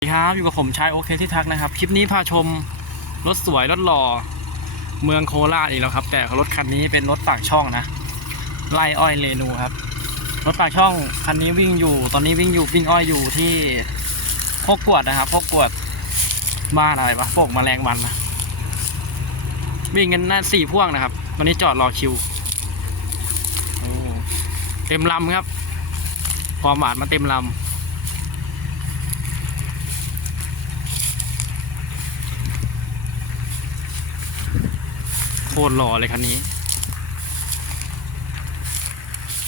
สวัสดีครับอยู่กับผมชายโอเคที่ทักนะครับ คลิปนี้พาชมรถสวยรถหล่อเมืองโคราชอีกแล้วครับ แต่รถคันนี้เป็นรถปากช่องนะไล่อ้อยเรนูครับ รถปากช่องคันนี้วิ่งอยู่ ตอนนี้วิ่งอยู่วิ่งอ้อยอยู่ที่พวกกวดนะครับพวกกวดบ้านอะไรวะพวกแมลงวันนะวิ่งกันน่าสี่พ่วงนะครับตอนนี้จอดรอคิวเต็มลำครับความหวานมาเต็มลำ ตรหล่อเลยคันนี้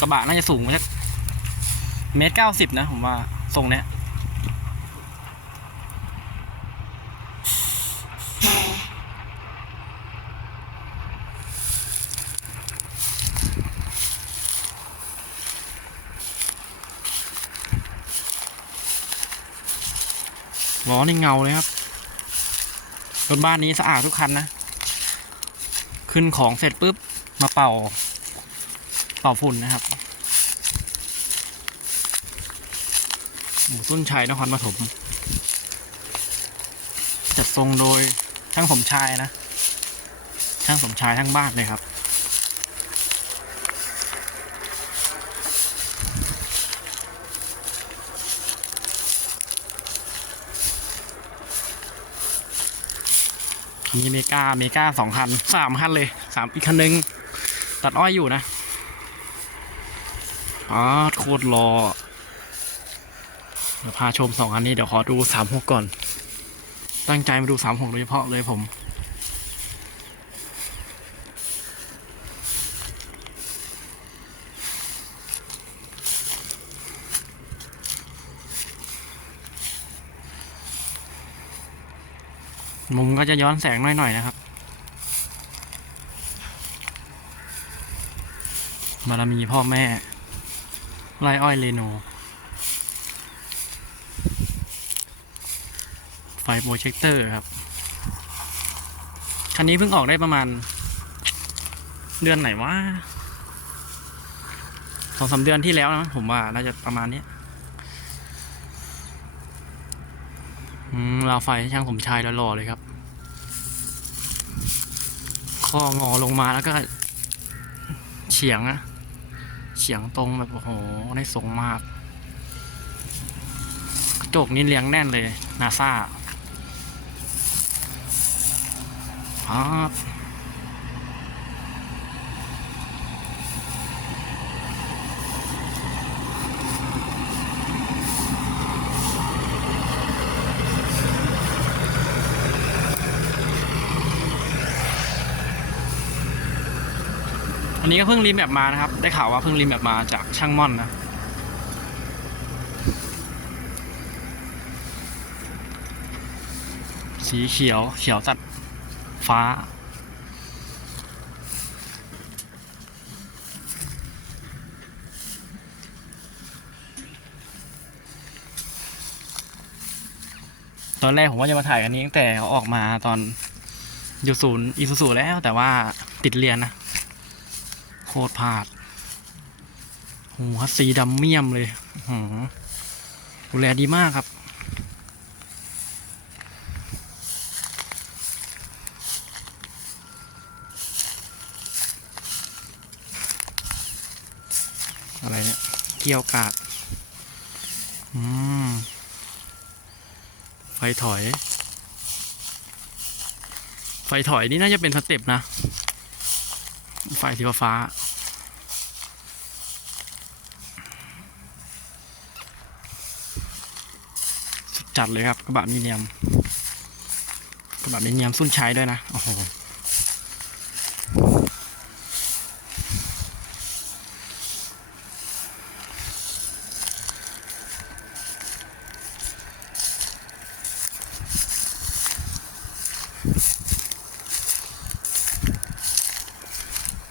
กระบะน่าจะสูงสักเมตรเก้าสิบนะผมว่าทรงเนี้ยล้อนี่เงาเลยครับรถบ้านนี้สะอาดทุกคันนะ ขึ้นของเสร็จปุ๊บมาเป่า เป่าฝุ่นนะครับหมูต้นชัยนครปฐมจัดทรงโดยช่างสมชายนะ ช่างสมชายทั้งบ้านเลยครับ มีเมกาเมกาสองคันสามคันเลยสามอีกคันหนึ่งตัดอ้อยอยู่นะอ๋อโคตรรอเดี๋ยวพาชมสองคันนี้เดี๋ยวขอดูสามหกก่อน ตั้งใจมาดูสามหกโดยเฉพาะเลยผม มุมก็จะย้อนแสงหน่อยๆนะครับ บารมีพ่อแม่ ไล่อ้อยเรโน ไฟโปรเจคเตอร์ครับ คันนี้เพิ่งออกได้ประมาณ เดือนไหนวะสองสามเดือนที่แล้วนะ ผมว่าน่าจะประมาณนี้ยอืม ราวไฟช่างผมชายหล่อๆเลยครับ ข้องอลงมาแล้วก็ เฉียงอะเฉียงตรงแบบโอ้โหได้ทรงมาก กระจกนี่เลี้ยงแน่นเลยนาซาครับ อันนี้ก็เพิ่งรีแมปมานะครับ ได้ข่าวว่าเพิ่งรีแมปมาจากช่างม่อนนะ สีเขียวเขียวจัดฟ้า ตอนแรกผมว่าจะมาถ่ายอันนี้ตั้งแต่เขาออกมาตอนอยู่ศูนย์อีซูซูแล้วแต่ว่าติดเรียนนะ โคตรพลาดโหสีดำเมี่ยมเลยหือดูแลดีมากครับ อะไรเนี่ย เกี่ยวกาด อืม ไฟถอย ไฟถอยนี่น่าจะเป็นสเต็ปนะ ไฟสีฟ้าสุด จัดเลยครับกระบะมีเนียมกระบะมีเนียมสุ่นใช้ด้วยนะโอ้โห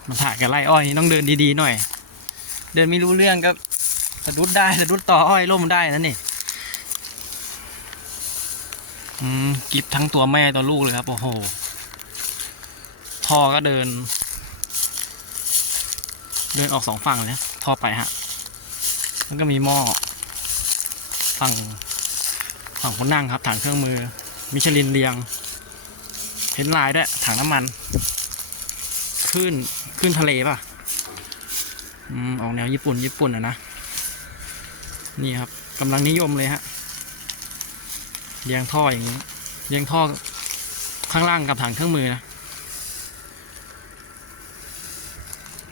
มาถ่ายกับไร่อ้อยต้องเดินดีๆหน่อย เดินไม่รู้เรื่องก็สะดุดได้สะดุดต่ออ้อยล่มได้นั่นนี่อืม กิบทั้งตัวแม่ตัวลูกเลยครับ โอ้โห ท่อก็เดิน เดินออกสองฝั่งเลยนะท่อไปฮะ แล้วก็มีหม้อฝั่งฝั่งคนนั่งครับ ถังเครื่องมือ มิชลินเรียงเพ้นลายด้วยถังน้ำมันขึ้นขึ้นทะเลป่ะ อืม ออกแนวญี่ปุ่น ญี่ปุ่นอะนะ นี่ครับกำลังนิยมเลยฮะเรียงท่ออย่างนี้ เรียงท่อข้างล่างกับถังเครื่องมือนะ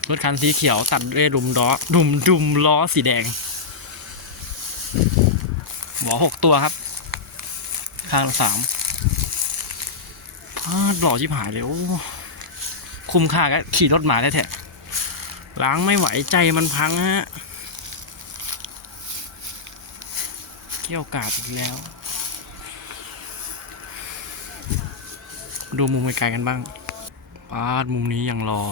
รถคันสีเขียวตัดด้วยดุมล้อดุมดุมล้อสีแดงหัวหกตัวครับ ข้างละสามหล่อชิบหายเลยโอ้คุ้มค่าก็ขี่รถมาได้แท้ล้างไม่ไหวใจมันพังฮะเกี่ยวกาดอีกแล้ว ดูมุมไกลๆกันบ้างปาดมุมนี้ยังรอ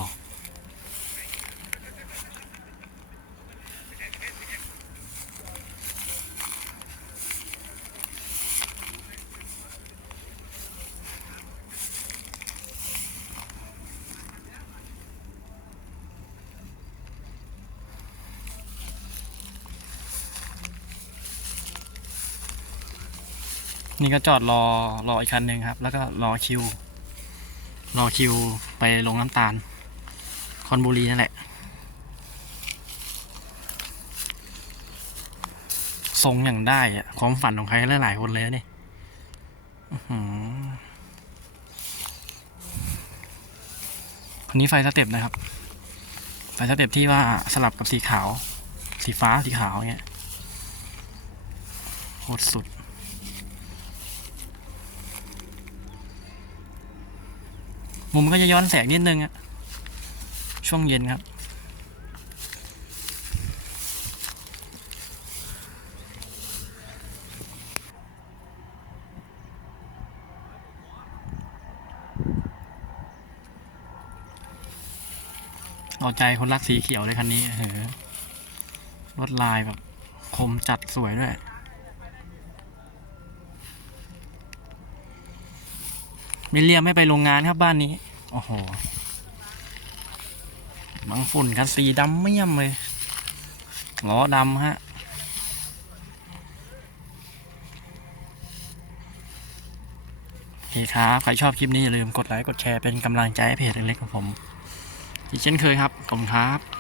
นี่ก็จอดรอรออีกคันหนึ่งครับ แล้วก็รอคิว รอคิวไปลงน้ำตาล คอนบุรีนั่นแหละ ทรงอย่างได้อะความฝันของใครหลายๆคนเลยนี่อันนี้ไฟสเต็ปนะครับ ไฟสเต็ปที่ว่าสลับกับสีขาว สีฟ้าสีขาวเงี้ยโคตรสุด มุมก็จะย้อนแสงนิดนึงอะช่วงเย็นครับ เอาใจคนรักสีเขียวเลยคันนี้เออลวดลายแบบ คมจัดสวยด้วยไม่เรียมไม่ไปโรงงานครับบ้านนี้ โอ้โหบางฝุ่นกันสีดำเมี่ยมเลยล้อดำฮะโอเคครับ ใครชอบคลิปนี้อย่าลืมกดไลค์ กดแชร์เป็นกำลังใจให้เพจเล็กๆของผมอีกเช่นเคยครับ ขอบคุณครับ